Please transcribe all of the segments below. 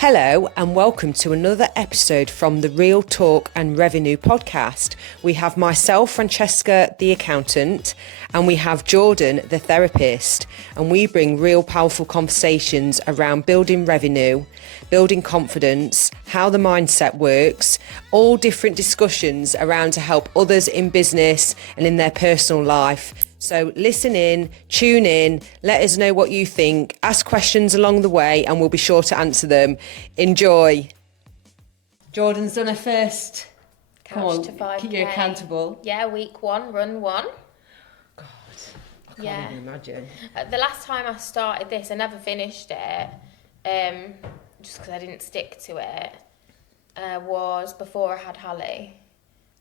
Hello and welcome to another episode from the Real Talk and Revenue podcast. We have myself, Francesca, the accountant, and we have Jordan, the therapist, and we bring real powerful conversations around building revenue, building confidence, how the mindset works, all different discussions around to help others in business and in their personal life. So listen in, tune in, let us know what you think, ask questions along the way and we'll be sure to answer them. Enjoy. Jordan's done her first. Come on, to 5K. keep you accountable. Yeah, week 1, run 1. God, I can't even imagine. The last time I started this, I never finished it, just because I didn't stick to it, was before I had Hallie.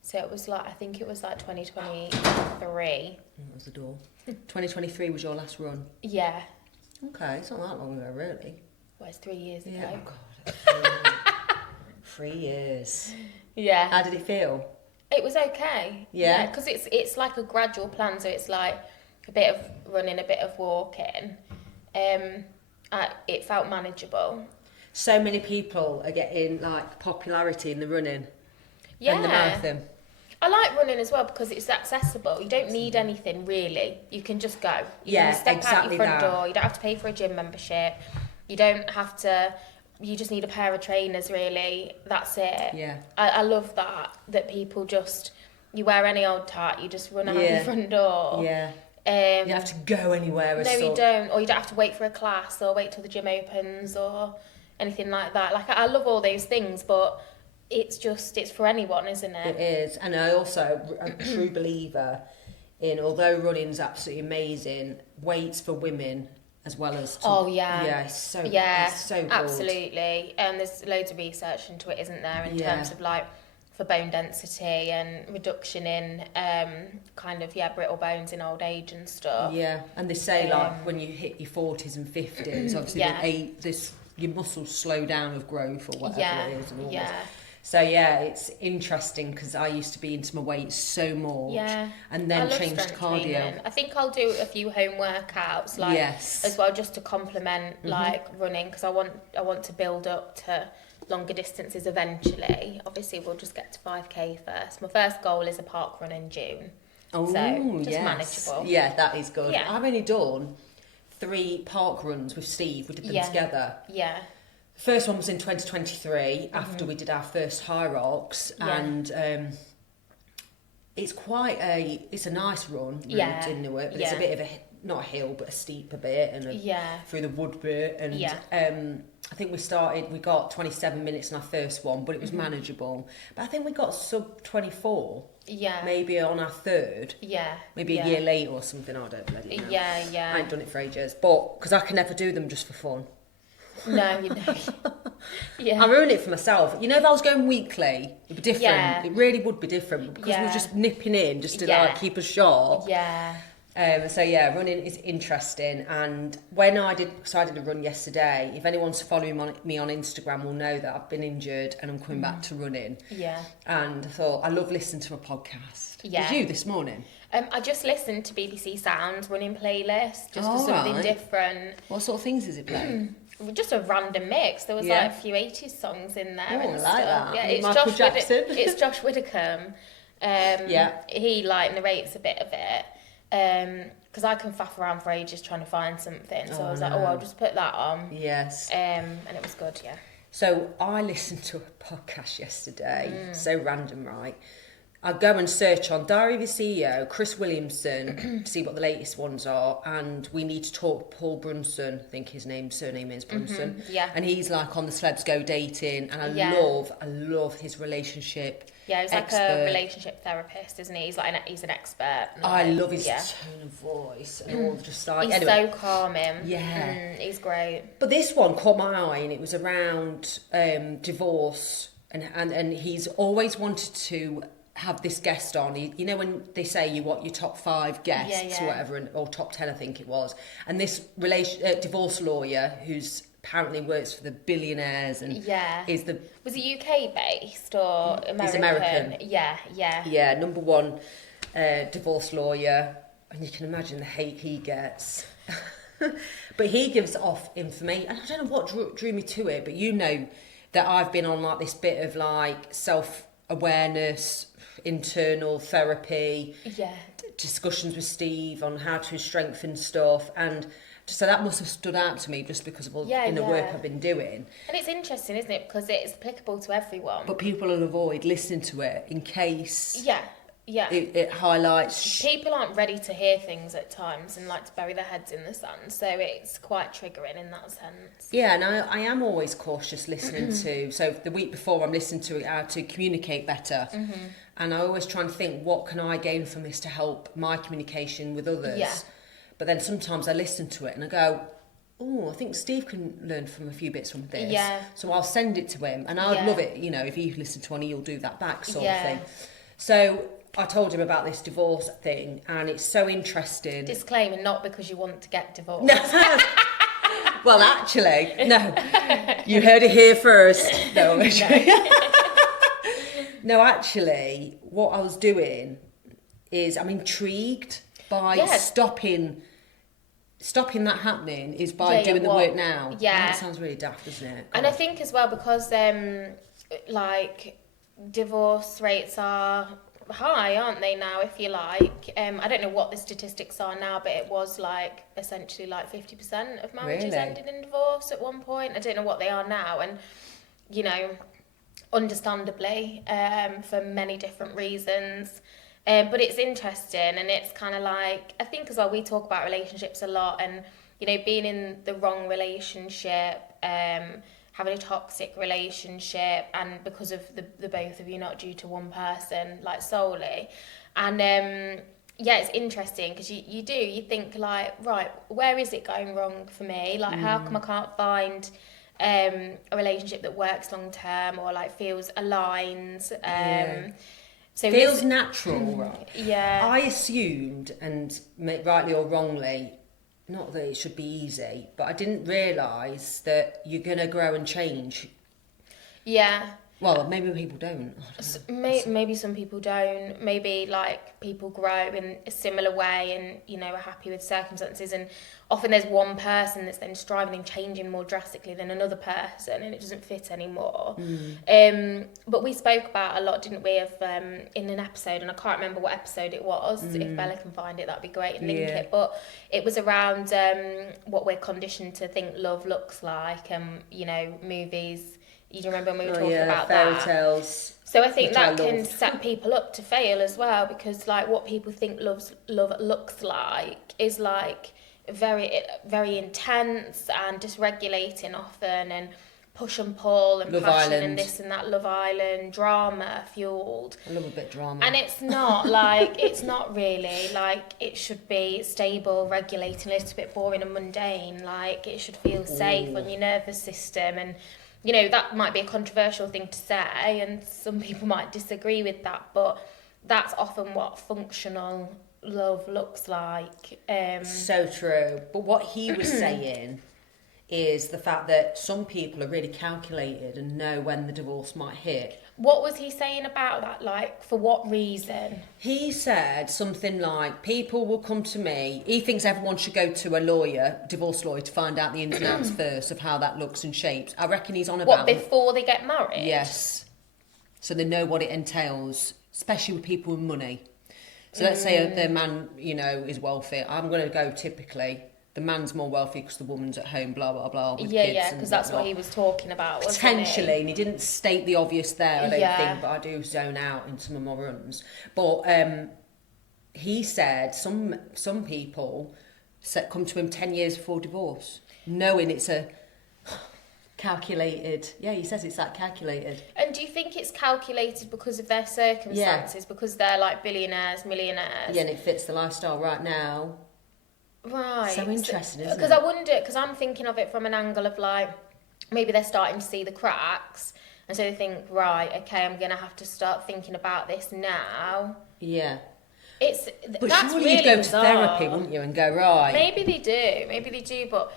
So it was I think it was 2023. That was the door. 2023 was your last run? Yeah. Okay, it's not that long ago, really. Well, it's 3 years ago. Yeah, oh God. 3 years. Yeah. How did it feel? It was okay. Yeah? Because it's like a gradual plan, so it's like a bit of running, a bit of walking. It felt manageable. So many people are getting popularity in the running. Yeah. And the marathon. I like running as well because it's accessible. You don't need anything really. You can just go. You can step out your front door. You don't have to pay for a gym membership. You don't have to. You just need a pair of trainers really. That's it. Yeah. I love that people just, you wear any old tat, you just run out your front door. Yeah. You don't have to go anywhere. No, you don't. Or you don't have to wait for a class or wait till the gym opens or anything like that. I love all those things, but it's for anyone, isn't it? It is. And I also am a true believer in, although running's absolutely amazing, weights for women as well as it's so good. Absolutely. There's loads of research into it, isn't there, in terms of for bone density and reduction in brittle bones in old age and stuff. Yeah, and they say when you hit your 40s and 50s, obviously your muscles slow down with growth or whatever it is. And all this. So it's interesting because I used to be into my weights so much, and then changed to cardio. Training. I think I'll do a few home workouts as well, just to complement running, because I want to build up to longer distances eventually. Obviously, we'll just get to 5K first. My first goal is a park run in June. Oh, so just manageable. Yeah, that is good. Yeah. I've only done 3 park runs with Steve. We did them together. Yeah. The first one was in 2023 after we did our first High Rocks, and it's it's a nice run in Newark, but it's a bit of not a hill but a steeper bit and through the wood bit, and I think we got 27 minutes in our first one, but it was manageable. But I think we got sub 24. Yeah. Maybe on our third. Yeah. Maybe a year later or something. I don't bloody know. Yeah. I ain't done it for ages, but because I can never do them just for fun. No, you know. I ruin it for myself. You know, if I was going weekly, it'd be different. Yeah. It really would be different because we're just nipping in just to keep us sharp. Yeah. Running is interesting. And when I did a run yesterday, if anyone's following me on Instagram will know that I've been injured and I'm coming back to running. Yeah. And I thought, I love listening to a podcast. Yeah. Did you this morning? I just listened to BBC Sounds running playlist, just for something different. What sort of things is it playing? Just a random mix. There was a few 80s songs in there and stuff. That. Yeah, it's Michael Jackson. It's Josh Widdicombe. He narrates a bit of it. Because I can faff around for ages trying to find something. So I was like, I'll just put that on. Yes. And it was good, yeah. So I listened to a podcast yesterday. So random, right? I go and search on Diary of a CEO, Chris Williamson, see what the latest ones are, and we need to talk Paul Brunson, I think his surname is Brunson. Yeah. And he's on the Sleds Go dating, and I love his relationship. Yeah, he's like a relationship therapist, isn't he? He's an expert. I love his tone of voice and all just he's so calming. Yeah. He's great. But this one caught my eye, and it was around divorce, and he's always wanted to have this guest on. You know when they say you want your top 5 guests or whatever, or top 10 I think it was, and this divorce lawyer who's apparently works for the billionaires and was he UK based or American? He's American. Yeah, number 1 divorce lawyer, and you can imagine the hate he gets. But he gives off information, and I don't know what drew me to it, but you know that I've been on like this bit of like self-awareness, internal therapy, discussions with Steve on how to strengthen stuff, and so that must have stood out to me just because of all the inner work I've been doing. And it's interesting, isn't it? Because it's applicable to everyone. But people will avoid listening to it in case it highlights... People aren't ready to hear things at times and like to bury their heads in the sand. So it's quite triggering in that sense. Yeah, and I am always cautious listening to... So the week before, I'm listening to how to communicate better. And I always try and think, what can I gain from this to help my communication with others? Yeah. But then sometimes I listen to it and I go, oh, I think Steve can learn from a few bits from this. Yeah. So I'll send it to him. And I would love it, you know, if you listen to one, he'll do that back sort of thing. So I told him about this divorce thing and it's so interesting. Disclaimer, not because you want to get divorced. No. Well, actually, no. You heard it here first. No, no, actually, what I was doing is I'm intrigued by stopping that happening is by doing the work now. Yeah. That sounds really daft, doesn't it? And I think as well because like divorce rates are high, aren't they now, if you like? I don't know what the statistics are now, but it was like essentially like 50% of marriages ended in divorce at one point. I don't know what they are now, and you know, understandably, for many different reasons. But it's interesting, and it's kind of like, I think as well, we talk about relationships a lot, and, you know, being in the wrong relationship, having a toxic relationship, and because of the both of you, not due to one person, like solely. And it's interesting because you think like, right, where is it going wrong for me? Like, how come I can't find a relationship that works long term or like feels aligned? So feels natural, right? Yeah. I assumed, and rightly or wrongly, not that it should be easy, but I didn't realise that you're going to grow and change. Yeah. Well, maybe people don't. Maybe some people don't. Maybe like people grow in a similar way and, you know, are happy with circumstances, and often there's one person that's then striving and changing more drastically than another person, and it doesn't fit anymore. But we spoke about a lot, didn't we, of in an episode, and I can't remember what episode it was. If Bella can find it, that'd be great and link it. But it was around what we're conditioned to think love looks like, and you know, movies. You remember when we were talking about fairy that? Tales. So I think that can set people up to fail as well, because like what people think love looks like is like very, very intense and dysregulating often, and push and pull and Love passion Island. And this and that, Love Island, drama fueled. I love a bit of drama. And it's not like, it's not really like, it should be stable, regulating, a little bit boring and mundane. Like it should feel safe on your nervous system, and you know, that might be a controversial thing to say, and some people might disagree with that, but that's often what functional love looks like. So true. But what he was saying is the fact that some people are really calculated and know when the divorce might hit. What was he saying about that? Like, for what reason? He said something like, people will come to me. He thinks everyone should go to a lawyer, divorce lawyer, to find out the ins and outs first of how that looks and shapes. I reckon he's on about... What, before they get married? Yes. So they know what it entails, especially with people with money. So let's say the man, you know, is wealthy. I'm going to go typically... The man's more wealthy because the woman's at home, blah, blah, blah, with kids. Yeah, because that's what he was talking about, wasn't Potentially, and he didn't state the obvious there, I don't think, but I do zone out in some of my runs. But he said some people come to him 10 years before divorce, knowing it's a calculated... Yeah, he says it's that calculated. And do you think it's calculated because of their circumstances, because they're like billionaires, millionaires? Yeah, and it fits the lifestyle right now. Right. So interesting, isn't it? Because I wonder, because I'm thinking of it from an angle of like, maybe they're starting to see the cracks, and so they think, right, okay, I'm going to have to start thinking about this now. Yeah. But that's surely really you'd go bizarre. To therapy, wouldn't you, and go, right. Maybe they do, but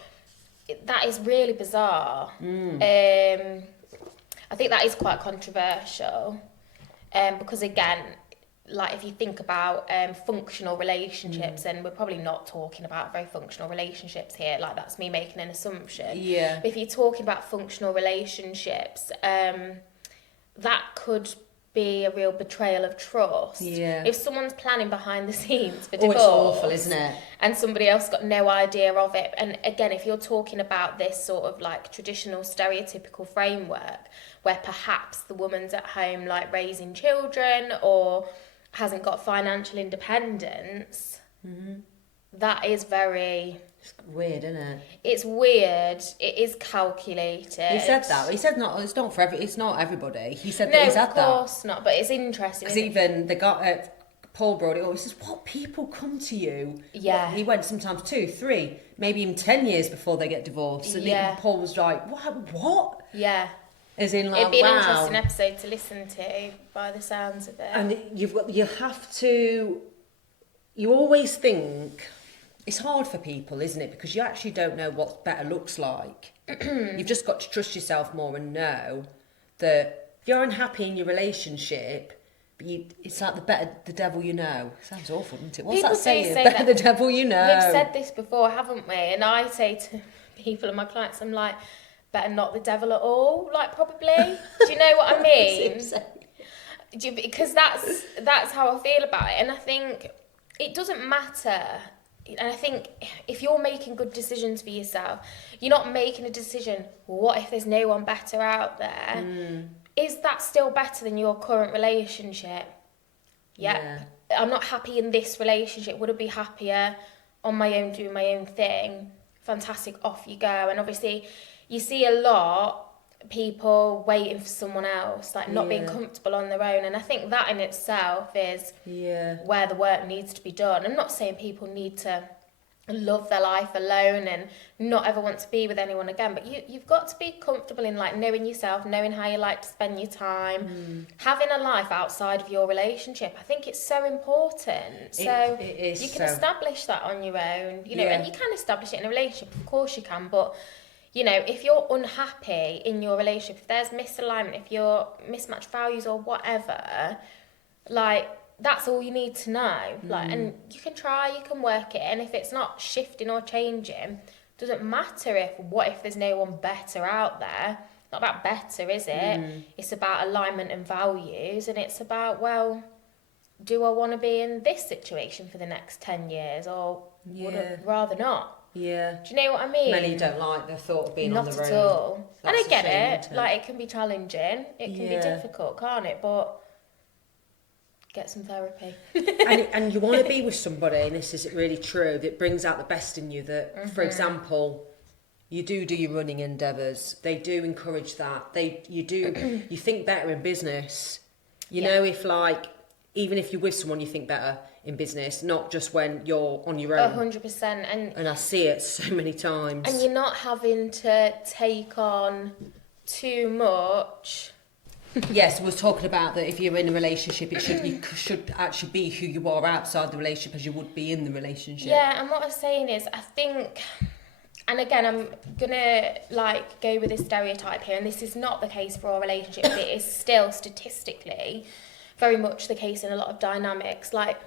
that is really bizarre. I think that is quite controversial, because again, like if you think about functional relationships, and we're probably not talking about very functional relationships here, like that's me making an assumption. Yeah. But if you're talking about functional relationships, that could be a real betrayal of trust. Yeah. If someone's planning behind the scenes for divorce, it's awful, isn't it? And somebody else got no idea of it. And again, if you're talking about this sort of like traditional stereotypical framework where perhaps the woman's at home like raising children or hasn't got financial independence, that is very... It's weird, isn't it? It's weird. It is calculated. He said that. He said it's not for it's not everybody. He said that he said that. No, of course not. But it's interesting. Because even the guy, Paul brought it up. He says, "What people come to you?" Yeah. He went sometimes 2, 3, maybe even 10 years before they get divorced. And even Paul was like, "What? Yeah. As in, like, it'd be an wow. interesting episode to listen to by the sounds of it. And you have to. You always think. It's hard for people, isn't it? Because you actually don't know what better looks like. You've just got to trust yourself more and know that if you're unhappy in your relationship, but it's like the devil you know. Sounds awful, doesn't it? What's People that saying? say Better the devil you know. We've said this before, haven't we? And I say to people and my clients, I'm like, better not the devil at all. Like, probably. Do you know what I mean? Because that's how I feel about it. And I think it doesn't matter. And I think if you're making good decisions for yourself, you're not making a decision, what if there's no one better out there? Is that still better than your current relationship? Yeah. I'm not happy in this relationship. Would I be happier on my own, doing my own thing? Fantastic, off you go. And obviously, you see a lot people waiting for someone else, like not being comfortable on their own, and I think that in itself is where the work needs to be done. I'm not saying people need to love their life alone and not ever want to be with anyone again, but you've got to be comfortable in like knowing yourself, knowing how you like to spend your time, having a life outside of your relationship. I think it's so important. So it is, you can establish that on your own, you know, and you can establish it in a relationship, of course you can, but you know, if you're unhappy in your relationship, if there's misalignment, if you're mismatched values or whatever, like, that's all you need to know. Like, and you can try, you can work it, and if it's not shifting or changing, doesn't matter what if there's no one better out there. Not about better, is it? It's about alignment and values, and it's about, well, do I want to be in this situation for the next 10 years, or would I rather not? Yeah. Do you know what I mean? Many don't like the thought of being on their own. Not at all. That's and I get it. Like, it can be challenging. It can be difficult, can't it? But get some therapy. and you want to be with somebody, and this is really true, that brings out the best in you. That, for example, you do your running endeavours. They do encourage that. You think better in business. You know, if like, even if you're with someone, you think better in business, not just when you're on your own. 100%. And I see it so many times. And you're not having to take on too much. Yes, we're talking about that if you're in a relationship, you should actually be who you are outside the relationship as you would be in the relationship. Yeah, and what I'm saying is, I think, and again, I'm gonna like go with a stereotype here, and this is not the case for all relationships, but it is still statistically very much the case in a lot of dynamics. Like,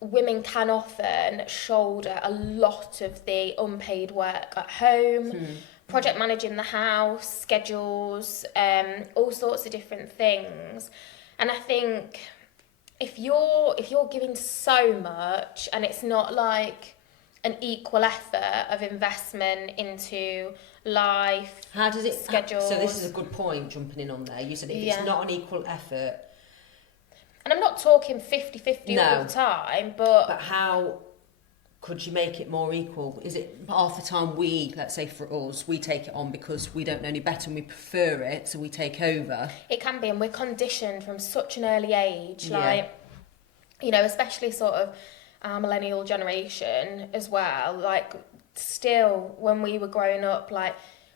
women can often shoulder a lot of the unpaid work at home, project managing the house, schedules, all sorts of different things. And I think if you're giving so much and it's not like an equal effort of investment into life, how does it schedules. So this is a good point, jumping in on there. You said if it's not an equal effort. And I'm not talking 50-50 all the time, but how could you make it more equal? Is it half the time let's say for us, we take it on because we don't know any better and we prefer it, so we take over? It can be, and we're conditioned from such an early age, like, you know, especially sort of our millennial generation as well, like, still, when we were growing up, like,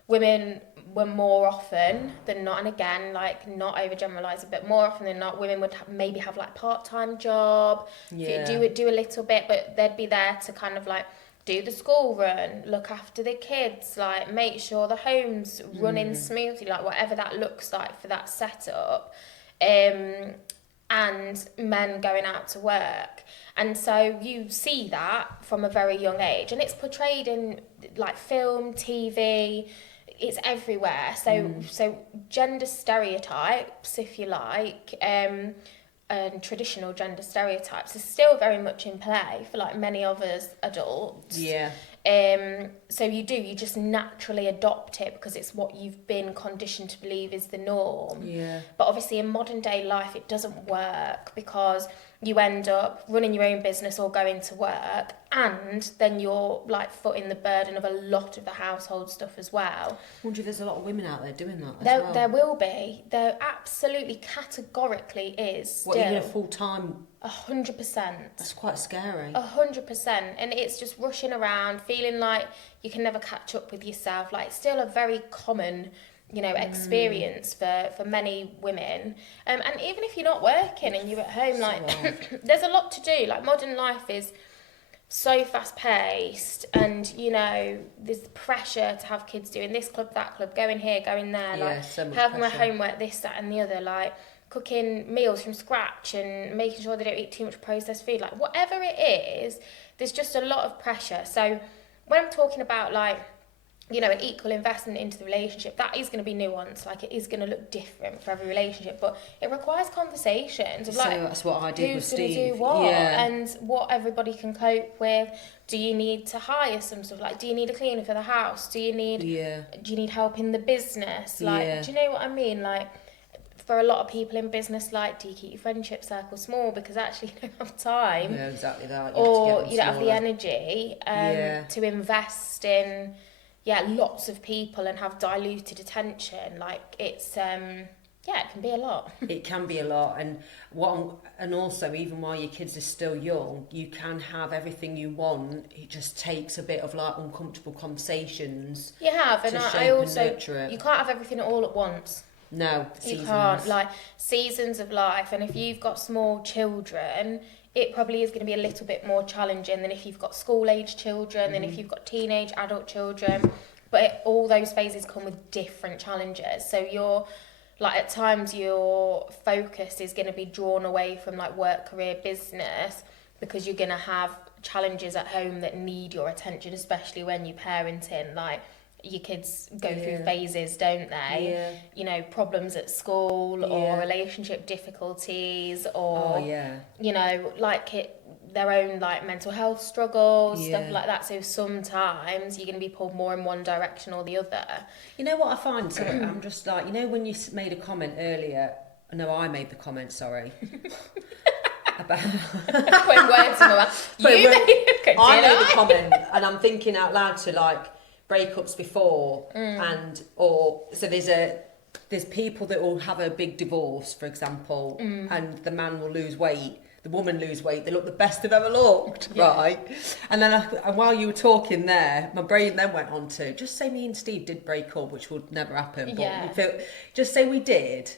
women were more often than not, and again, like, not overgeneralising, but more often than not, women would maybe have like part-time job, do a little bit, but they'd be there to kind of like do the school run, look after the kids, like make sure the home's running smoothly, like whatever that looks like for that setup. and men going out to work. And so you see that from a very young age, and it's portrayed in like film, TV, it's everywhere. So gender stereotypes, if you like, and traditional gender stereotypes are still very much in play for like many of us adults. Yeah. So you just naturally adopt it because it's what you've been conditioned to believe is the norm. Yeah. But obviously in modern day life it doesn't work, because you end up running your own business or going to work, and then you're like footing the burden of a lot of the household stuff as well. I wonder if there's a lot of women out there doing that There will be. There absolutely categorically is. What, even a full-time? 100%. That's quite scary. 100%. And it's just rushing around, feeling like you can never catch up with yourself. Like, it's still a very common, experience for many women. And even if you're not working and you're at home, like, there's a lot to do. Like, modern life is so fast-paced, and, there's pressure to have kids doing this club, that club, going here, going there, like, so helping with homework, this, that, and the other, like, cooking meals from scratch and making sure they don't eat too much processed food, like whatever it is, there's just a lot of pressure. So when I'm talking about like, an equal investment into the relationship, that is going to be nuanced. Like, it is going to look different for every relationship, but it requires conversations of like, so that's what I did with Steve. Who's going to do what, and what everybody can cope with. Do you need to hire some stuff? Like, do you need a cleaner for the house? Do you need help in the business? Like, do you know what I mean? Like, for a lot of people in business, like, do you keep your friendship circle small because actually you don't have time? Yeah, exactly that. You don't have the energy to invest in lots of people and have diluted attention. Like, it's it can be a lot. It can be a lot, and also even while your kids are still young, you can have everything you want. It just takes a bit of like uncomfortable conversations. You have, and I also you can't have everything all at once. No, you can't. Like, seasons of life, and if you've got small children, it probably is going to be a little bit more challenging than if you've got school-age children, than if you've got teenage, adult children. But all those phases come with different challenges. So you're, like, at times your focus is going to be drawn away from, like, work, career, business, because you're going to have challenges at home that need your attention, especially when you're parenting. Like, your kids go through phases, don't they? Problems at school or relationship difficulties, or their own like mental health struggles, stuff like that. So sometimes you're going to be pulled more in one direction or the other. You know what I find? So I'm just like, when you made a comment earlier. No, I made the comment. Sorry. About when words in my mouth. I made the comment, and I'm thinking out loud to like breakups before, so there's people that will have a big divorce, for example, and the man will lose weight, the woman lose weight, they look the best they've ever looked, right? And then and while you were talking there, my brain then went on to just say me and Steve did break up, which would never happen, but just say we did.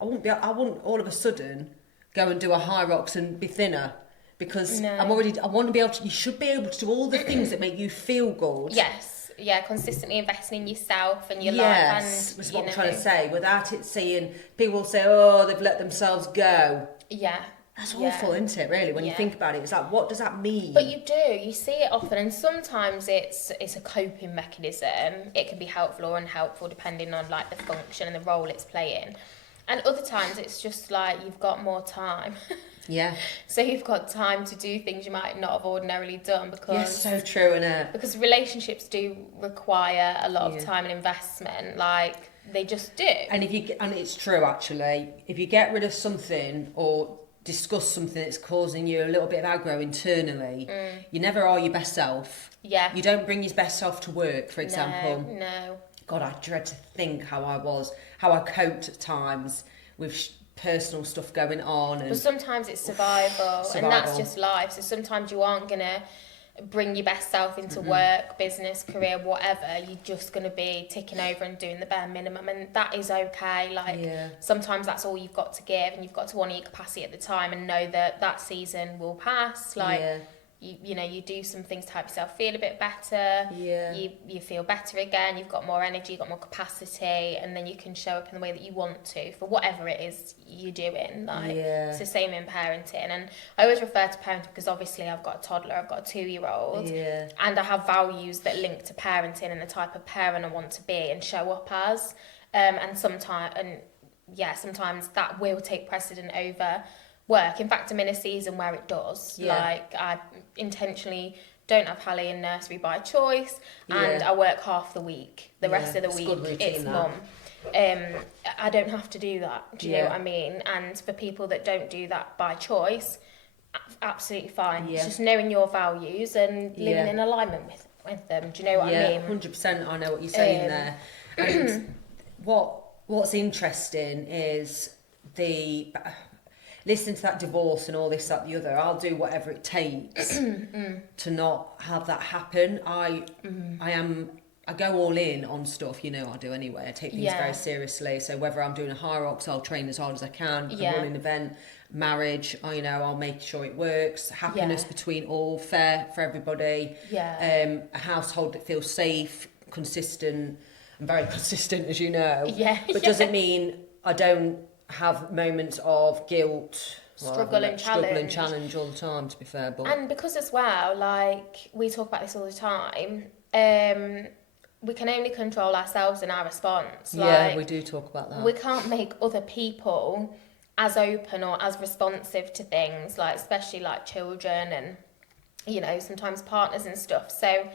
I wouldn't all of a sudden go and do a high rocks and be thinner. Because I want to be able to, you should be able to do all the things that make you feel good. Yes. Yeah, consistently investing in yourself and your life. Yes, that's what I'm trying to say. Without it saying, people will say, oh, they've let themselves go. Yeah. That's awful, isn't it, really, when you think about it? It's like, what does that mean? But you do. You see it often, and sometimes it's a coping mechanism. It can be helpful or unhelpful, depending on, like, the function and the role it's playing. And other times it's just like you've got more time. Yeah. So you've got time to do things you might not have ordinarily done, because yes, so true, innit? Because relationships do require a lot of time and investment, like they just do. And it's true actually. If you get rid of something or discuss something that's causing you a little bit of aggro internally, you never are your best self. Yeah. You don't bring your best self to work, for example. No. God, I dread to think how I coped at times with personal stuff going on. But sometimes it's survival, and that's just life. So sometimes you aren't going to bring your best self into work, business, career, whatever. You're just going to be ticking over and doing the bare minimum, and that is okay. Like, sometimes that's all you've got to give, and you've got to honour your capacity at the time and know that that season will pass. Like, you know, you do some things to help yourself feel a bit better. Yeah. You feel better again, you've got more energy, you've got more capacity, and then you can show up in the way that you want to for whatever it is you're doing. Like, it's the same in parenting. And I always refer to parenting because obviously I've got a toddler, I've got a 2-year-old, and I have values that link to parenting and the type of parent I want to be and show up as. And sometimes that will take precedent over work. In fact, I'm in a season where it does. Like, I intentionally don't have Hallie in nursery by choice, and I work half the week. The rest of the week, it's mum. I don't have to do that. Do you know what I mean? And for people that don't do that by choice, absolutely fine. It's just knowing your values and living in alignment with them. Do you know what I mean? 100%. I know what you're saying there. And what's interesting is listening to that divorce and all this, that, the other. I'll do whatever it takes to not have that happen. I go all in on stuff, you know I do anyway. I take things very seriously. So whether I'm doing a high rocks, I'll train as hard as I can. I run an event, marriage, I'll make sure it works. Happiness between all, fair for everybody. A household that feels safe, consistent. I'm very consistent, as you know. But doesn't mean I don't have moments of guilt, struggle and challenge all the time, to be fair. But and because as well, like, we talk about this all the time, we can only control ourselves and our response. Like, we do talk about that. We can't make other people as open or as responsive to things, like, especially like children and, you know, sometimes partners and stuff. So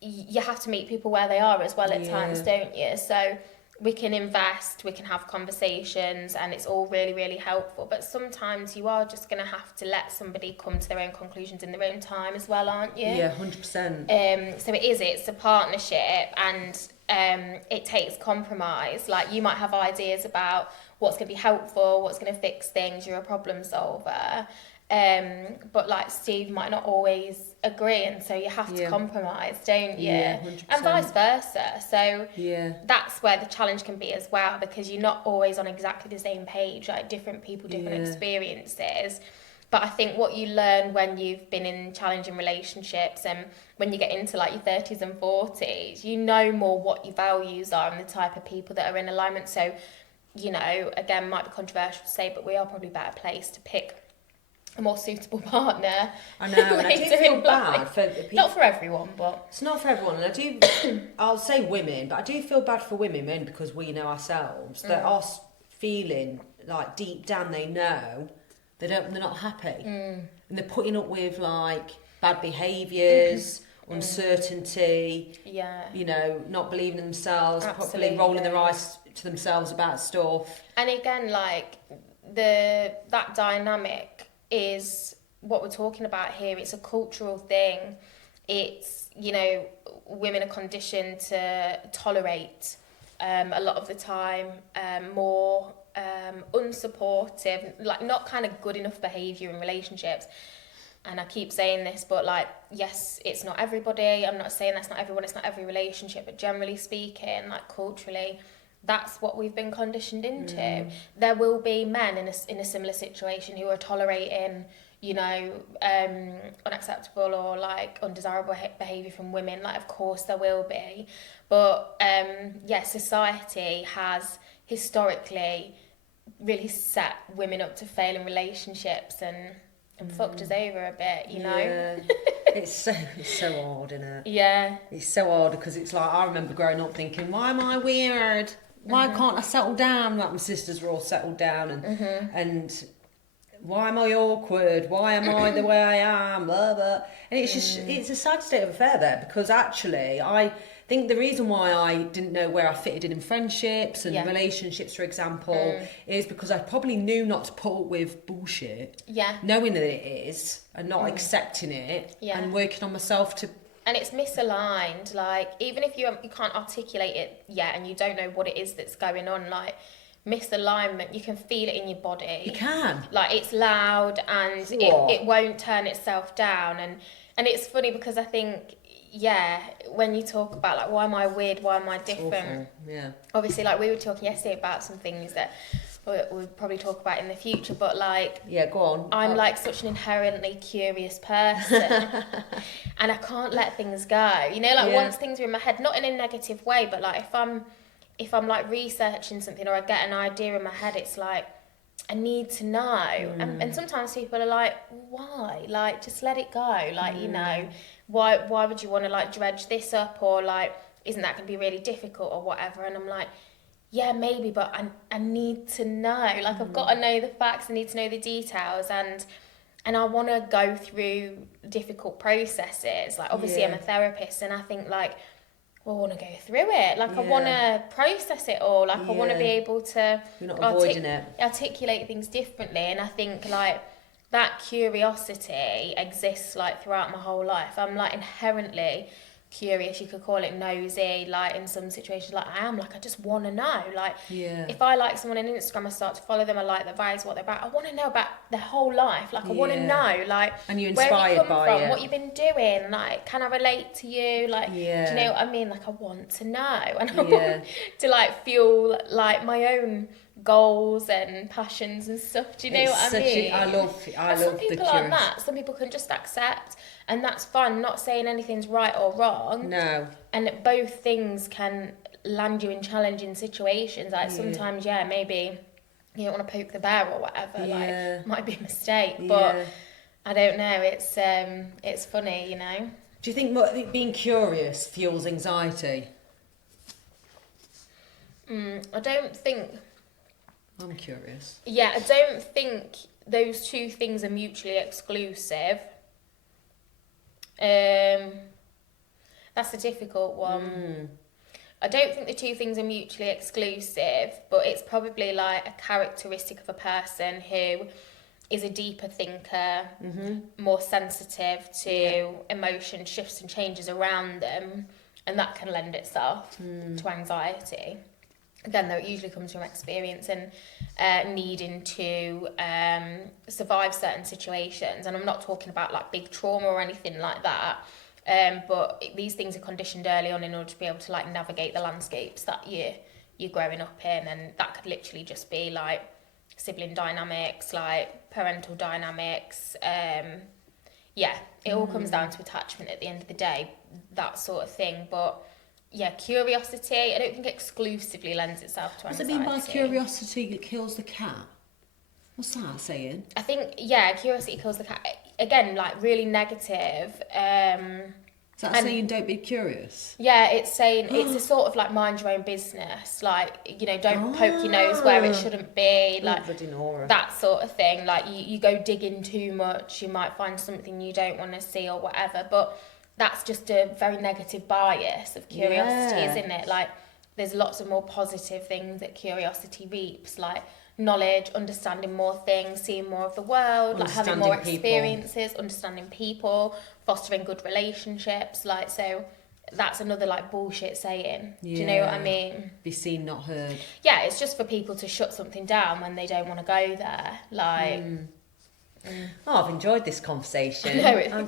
you have to meet people where they are as well at times, don't you? So we can invest, we can have conversations, and it's all really, really helpful. But sometimes you are just going to have to let somebody come to their own conclusions in their own time as well, aren't you? Yeah, 100%. So it's a partnership, and it takes compromise. Like, you might have ideas about what's going to be helpful, what's going to fix things, you're a problem solver. But like, Steve might not always agree, and so you have to compromise, don't you? 100%. And vice versa. So that's where the challenge can be as well, because you're not always on exactly the same page, like different people, different experiences. But I think what you learn when you've been in challenging relationships, and when you get into like your 30s and 40s, you know more what your values are and the type of people that are in alignment. So, you know, again, might be controversial to say, but we are probably better placed to pick a more suitable partner. I know, and I do feel bad for people. Not for everyone, but it's not for everyone. And I do, I'll say women, but I do feel bad for women, mainly because we know ourselves that are feeling like deep down they're not happy, and they're putting up with like bad behaviours, uncertainty, you know, not believing in themselves, probably rolling their eyes to themselves about stuff. And again, like, that dynamic is what we're talking about here. It's a cultural thing. It's, you know, women are conditioned to tolerate a lot of the time more unsupportive, like not kind of good enough behaviour in relationships. And I keep saying this, but like, yes, it's not everybody. I'm not saying that's not everyone, it's not every relationship, but generally speaking, like culturally, that's what we've been conditioned into. There will be men in a similar situation who are tolerating, you know, unacceptable or like undesirable behaviour from women. Like, of course there will be. But society has historically really set women up to fail in relationships and fucked us over a bit, you know? Yeah. It's so hard, isn't it? Yeah. It's so hard, because it's like, I remember growing up thinking, why am I weird? Why can't I settle down? Like, my sisters were all settled down, and why am I awkward? Why am I the way I am? Blah, blah. And it's just, it's a sad state of affair there, because actually I think the reason why I didn't know where I fitted in friendships and relationships, for example, is because I probably knew not to put up with bullshit. Yeah. Knowing that it is, and not accepting it, and working on myself to... And it's misaligned, like, even if you can't articulate it yet and you don't know what it is that's going on, like, misalignment, you can feel it in your body. You can. Like, it's loud, and it won't turn itself down. And it's funny because I think, when you talk about, like, why am I weird, why am I different? Yeah. Obviously, like, we were talking yesterday about some things that we'll probably talk about in the future, but like, yeah, go on. I'm like such an inherently curious person, and I can't let things go. You know, like once things are in my head, not in a negative way, but like if I'm like researching something or I get an idea in my head, it's like I need to know. And sometimes people are like, why? Like, just let it go. Like, you know, why would you want to like dredge this up, or like, isn't that going to be really difficult or whatever? And I'm like, yeah, maybe, but I need to know. Like, I've got to know the facts. I need to know the details, and I want to go through difficult processes. Like, obviously, I'm a therapist, and I think like, well, I want to go through it. Like, I want to process it all. Like, I want to be able to You're not avoiding it. Articulate things differently. And I think like that curiosity exists like throughout my whole life. I'm like inherently curious, you could call it nosy, like in some situations, like I am, like I just want to know, like if I like someone on Instagram, I start to follow them, I like their vibes, what they're about, I want to know about their whole life, like I want to know, like, and you're where inspired have you come by from, it, what you've been doing, like can I relate to you, like do you know what I mean, like I want to know, and I want to like feel like my own goals and passions and stuff. Do you know what I mean? I love some people aren't that. Some people can just accept, and that's fine. I'm not saying anything's right or wrong. No. And both things can land you in challenging situations. Like sometimes, maybe you don't want to poke the bear or whatever. Like it might be a mistake, but I don't know. It's funny, you know. Do you think being curious fuels anxiety? I don't think. I'm curious. Yeah, I don't think those two things are mutually exclusive. That's a difficult one. I don't think the two things are mutually exclusive, but it's probably like a characteristic of a person who is a deeper thinker, more sensitive to emotion shifts and changes around them, and that can lend itself to anxiety. Again, though, it usually comes from experience and needing to survive certain situations. And I'm not talking about like big trauma or anything like that. But these things are conditioned early on in order to be able to like navigate the landscapes that you're growing up in. And that could literally just be like sibling dynamics, like parental dynamics. It all comes down to attachment at the end of the day, that sort of thing. But yeah, curiosity, I don't think exclusively lends itself to anxiety. Does it mean by curiosity kills the cat? What's that saying? I think, curiosity kills the cat. Again, like really negative. Is that saying don't be curious? Yeah, it's saying, it's a sort of like mind your own business. Like, you know, don't poke your nose where it shouldn't be. Like that sort of thing. Like you go digging too much, you might find something you don't want to see or whatever. But that's just a very negative bias of curiosity, isn't it? Like, there's lots of more positive things that curiosity reaps, like knowledge, understanding more things, seeing more of the world, like having more experiences, understanding people, fostering good relationships. Like, so that's another like bullshit saying. Do you know what I mean? Be seen, not heard. Yeah, it's just for people to shut something down when they don't want to go there. Like. Oh, I've enjoyed this conversation. As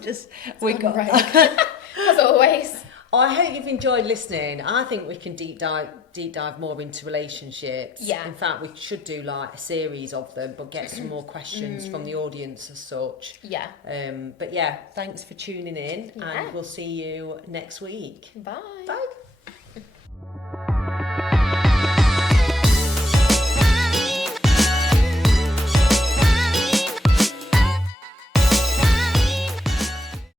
always. I hope you've enjoyed listening. I think we can deep dive more into relationships. Yeah. In fact, we should do like a series of them, but get some more questions from the audience as such. Yeah. But yeah, thanks for tuning in, and we'll see you next week. Bye. Bye.